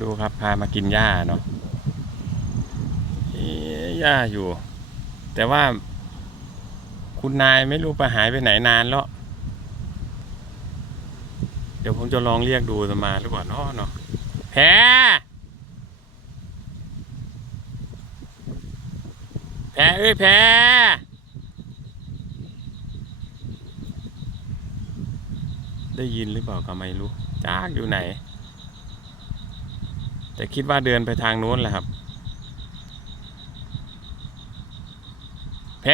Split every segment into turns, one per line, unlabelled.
ดูครับพามากินหญ้าเนาะหญ้าอยู่ แต่ว่า คุณนายไม่รู้ไปหายไปไหนนานแล้ว เดี๋ยวผมจะลองเรียกดูจะมาหรือเปล่าเนาะเนาะแพแพเอ้ยแพได้ยินหรือเปล่าก็ไม่รู้จากอยู่ไหน แต่คิดว่าเดินไปทางโน้นแหละครับ แพ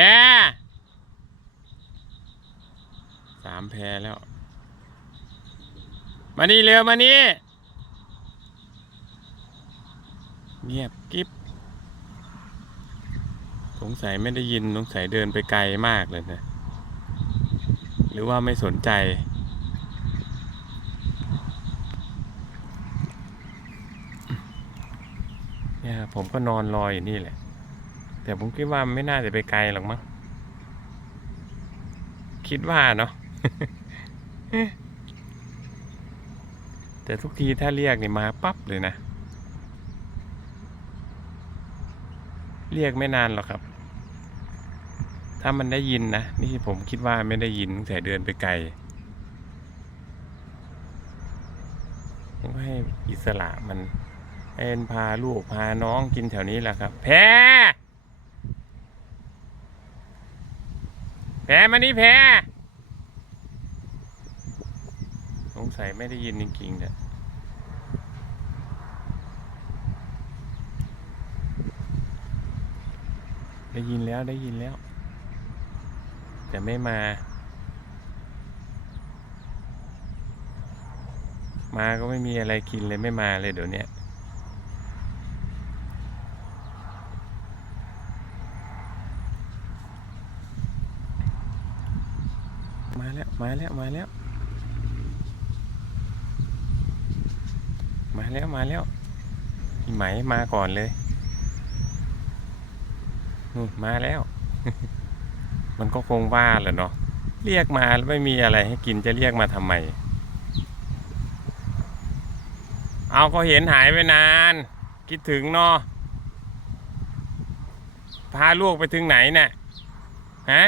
สามแพแล้ว มานี่เร็วมานี่ เงียบกิ๊บสงสัยไม่ได้ยินสงสัยเดินไปไกลมากเลยนะ หรือว่าไม่สนใจ ผมก็นอนรออยู่นี่แหละ แต่ผมคิดว่าไม่น่าจะไปไกลหรอกมั้งคิดว่าเนาะแต่ทุกทีถ้าเรียกนี่มาปั๊บเลยนะ เรียกไม่นานหรอกครับ ถ้ามันได้ยินนะ นี่ผมคิดว่าไม่ได้ยินแต่เดินไปไกลผมให้อิสระมัน ให้มันพาลูกพาน้องกินแถวนี้แหละครับ แพรแพรมานี่แพรสงสัยไม่ได้ยินจริงๆเนี่ยได้ยินแล้วได้ยินแล้ว แต่ไม่มา มาก็ไม่มีอะไรกินเลยไม่มาเลยเดี๋ยวนี้ มาแล้ว มาแล้ว มาแล้ว มาแล้ว มาแล้วไหมมาก่อนเลยนู่นมาแล้ว มันก็คงว่าแหละเนาะ เรียกมาแล้วไม่มีอะไรให้กินจะเรียกมาทำไม เอาก็เห็นหายไปนาน คิดถึงเนาะ พาลูกไปถึงไหนเนี่ยฮะ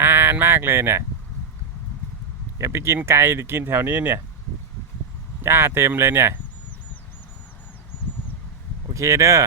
นานมากเลยเนี่ยอย่าไปกินไกลหรือกินแถวนี้เนี่ยจ้าเต็มเลยเนี่ย โอเคเด้อ